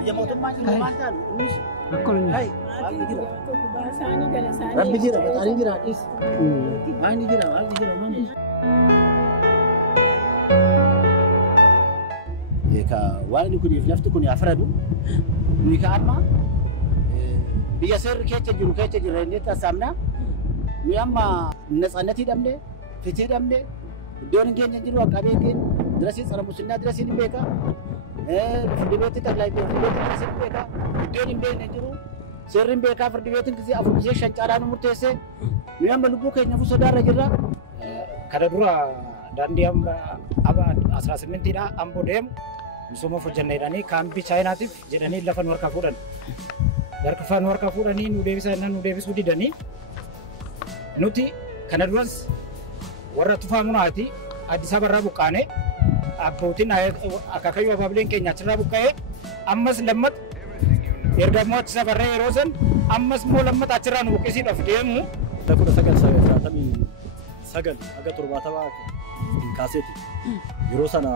Ya mau tuh maju mantan, urus. Rakkoon Hai, Rabbi jira, batari jira, is. Ani jira, mani. Ka waan kun lafti kun afradu ni ka amma biya sir kecha jiru ne ta samna ni amma natsanati damne fiti damne don gen jiru akabe gen drasi tsara musunna drasi ni beka fidibeti taglay fidibeti drasi ni beka don be ne jiru sirrin beka fidibetin gizi afu gizi shancala nu murtese ni amma lubu kay nafu sodara jirra kada dura dandi amma aba 18 da ambo dem Misuma fujannee dhanii kaampii Chaayinaatiif jedhanii lafa nu harkaa fuudhan. Lafa nu harkaa fuudhanii nu deebisuu didanii nuti kana duras warra tufaa munaati Addis Ababarraa buqqaanee abbootiin akaakayyuu abaabileen keenya achirraa buqqa'ee ammas lammat erga immoo Addis Ababarraa yeroo san ammas immoo lammat achirraa nu buqqisiidhaaf deemu. 1979 aga 70 kaaseeti yeroo sana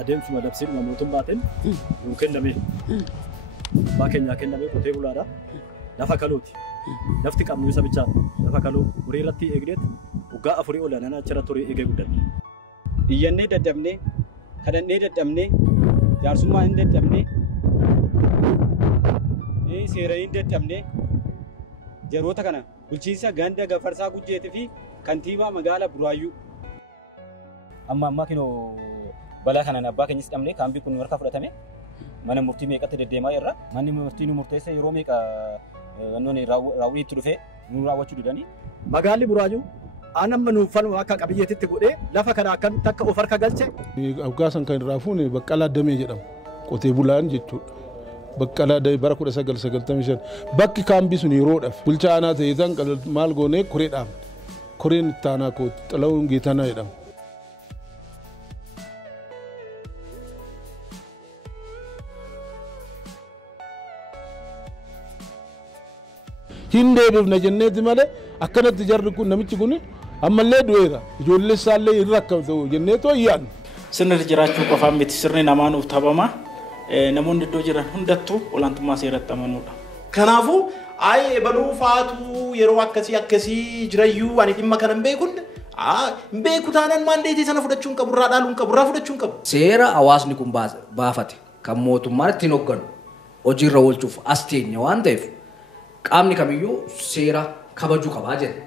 adeemsuma dabsiin mootummaan baateen nuu kenname abbaa keenyaa kenname qotee bulaadha lafa kaluuti lafti qabnu isa bichaan lafa kaluu horii irratti eegdeet waggaa 4 olaanaan achirratti horii eegee guddanne iyyannee daddabnee kadhannee daddabnee jaarsummaa hin daddabnee seera hin daddabnee yeroota kana bulchiinsa ganda Gafarsaa Gujjeetii fi kantiibaa magaalaa Buraayyuu amma kinoo balaa kanaan abbaa keenyas dhabnee kaambii kun harkaa fudhatame mana murtii meeqatti deddeemaa irra manni murtii nu murteesse yeroo meeqa wannoonni raawwii itti dhufee nu raawwachuu didanii magaalli Buraayyuu aanamma nuuf falmu akka qabiyyeetitti godhee lafa kana akkamitti akka of harka galche Awgaasan kan irraa fuune Baqqalaa Damee jedhama qotee bulaan jechuudha Baqqalaa Damee bara 1995 bakki kaambii sun yeroodhaaf bulchaa aanaa ta'ee san maal goonee koree dhaabne koreen itti aanaa koo Xilawuun Geetanaa jedhama. Hinde bifna jenneeti malee akkanatti jarri kun namichi kun ammallee du'eera ijoollee isaallee irra akkamtu jenneetoo iyyaan. Sirni jiraachuu qofaan miti sirni namaa nuuf taphaama namoonni iddoo jiran hundattuu olaantummaa seeratti amanuudha. Kanaafuu ay baluu faatu yeroo akkasii jirayyuu ani dhimma kana hin beekun beeku taanaan maandeetii sana fudhachuun qabu irraa dhaaluun qabu irraa fudhachuun qabu. Seera hawaasni kun baafate kan mootummaan ittiin hoogganu hojiirra oolchuuf as teenya waan ta'eef qaamni kamiyyuu seera kabajuu qabaa jedha.